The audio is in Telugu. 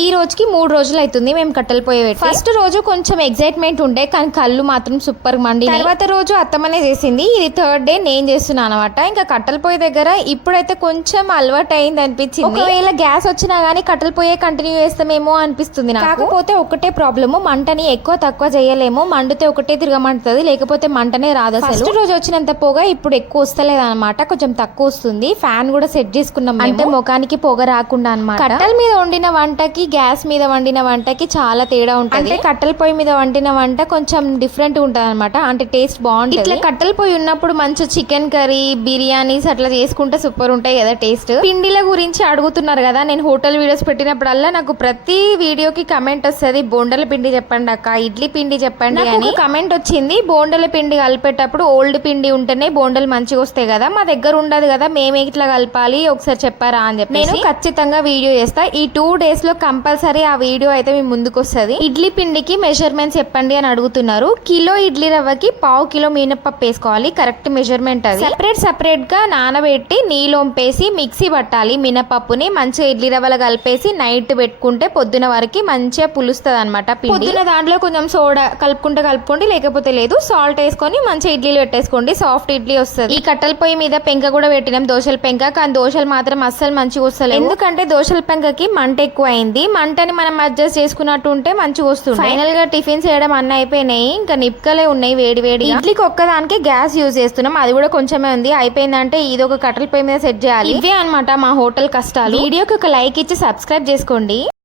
ఈ రోజుకి 3 రోజులు అవుతుంది మేము కట్టెల పొయ్యి పెట్టి. ఫస్ట్ రోజు కొంచెం ఎగ్జైట్మెంట్ ఉండే కానీ కళ్ళు మాత్రం సూపర్ మండి. తర్వాత రోజు అత్తమ్మనే చేసింది, ఇది థర్డ్ డే నేను చేస్తున్నాను అనమాట. ఇంకా కట్టెల పొయ్యి దగ్గర ఇప్పుడైతే కొంచెం అలవాటు అయింది అనిపించింది. ఒకవేళ గ్యాస్ వచ్చినా గానీ కట్టెల పొయ్యే కంటిన్యూ చేస్తామేమో అనిపిస్తుంది నాకు. కాకపోతే ఒకటే ప్రాబ్లము, మంటని ఎక్కువ తక్కువ చేయలేము. మండితే ఒకటే తిరగమంటుంది, లేకపోతే మంటనే రాదు. ఫస్ట్ రోజు వచ్చినంత పొగ ఇప్పుడు ఎక్కువ వస్తలేదు అనమాట, కొంచెం తక్కువ వస్తుంది. ఫ్యాన్ కూడా సెట్ చేసుకున్నాం అంటే ముఖానికి పొగ రాకుండా అనమాట. కట్టెల మీద వండిన వంటకి గ్యాస్ మీద వండిన వంటకి చాలా తేడా ఉంటుంది. అంటే కట్టెల పొయ్యి మీద వండిన వంట కొంచెం డిఫరెంట్ ఉంటుంది అనమాట, అంటే టేస్ట్ బాగుంటుంది. ఇట్లా కట్టెల పొయ్యి ఉన్నప్పుడు మంచి చికెన్ కర్రీ, బిర్యానీస్ అట్లా చేసుకుంటే సూపర్ ఉంటాయి కదా టేస్ట్. పిండిల గురించి అడుగుతున్నారు కదా, నేను హోటల్ వీడియోస్ పెట్టినప్పుడల్లా నాకు ప్రతి వీడియోకి కమెంట్ వస్తుంది, బోండల పిండి చెప్పండి అక్క, ఇడ్లీ పిండి చెప్పండి అని కమెంట్ వచ్చింది. బోండల పిండి కలిపేటప్పుడు ఓల్డ్ పిండి ఉంటేనే బోండలు మంచిగా వస్తాయి కదా, మా దగ్గర ఉండదు కదా, మేమే ఇట్లా కలపాలి ఒకసారి చెప్పారా అని చెప్పి నేను ఖచ్చితంగా వీడియో చేస్తా. ఈ 2 days లో కంపల్సరీ ఆ వీడియో అయితే మీ ముందుకు వస్తుంది. ఇడ్లీ పిండికి మెజర్మెంట్స్ చెప్పండి అని అడుగుతున్నారు. కిలో ఇడ్లీ రవ్వకి 1/2 కిలో మినపప్పు వేసుకోవాలి, కరెక్ట్ మెజర్మెంట్ అది. సెపరేట్ గా నానబెట్టి నీళ్ళు వంపేసి మిక్సీ పట్టాలి. మినపప్పుని మంచిగా ఇడ్లీ రవ్వలు కలిపేసి నైట్ పెట్టుకుంటే పొద్దున వరకు మంచిగా పులుస్తుంది అనమాట పిండి. పొద్దున దాంట్లో కొంచెం సోడా కలుపుకోండి, లేకపోతే లేదు. సాల్ట్ వేసుకొని మంచిగా ఇడ్లీలు పెట్టేసుకోండి, సాఫ్ట్ ఇడ్లీ వస్తుంది. ఈ కట్టెల పొయ్యి మీద పెంక కూడా పెట్టినాం, దోశల పెంక. కానీ దోశలు మాత్రం అస్సలు మంచిగా వస్తలేదు, ఎందుకంటే దోశల పెంకకి మంట ఎక్కువ అయింది. మంటని మనం అడ్జస్ట్ చేసుకున్నట్టు ఉంటే మంచిగా వస్తుంది. ఫైనల్ గా టిఫిన్స్ చేయడం అన్నీ అయిపోయినాయి, ఇంకా నిప్కలే ఉన్నాయి వేడి. ఇడ్లీకి ఒక్కదానికి గ్యాస్ యూజ్ చేస్తున్నాం, అది కూడా కొంచెమే ఉంది. అయిపోయిందంటే ఇది ఒక కట్టెల పొయ్యి మీద సెట్ చేయాలి. ఇవే అనమాట మా హోటల్ కష్టాలు. వీడియోకి ఒక లైక్ ఇచ్చి సబ్స్క్రైబ్ చేసుకోండి.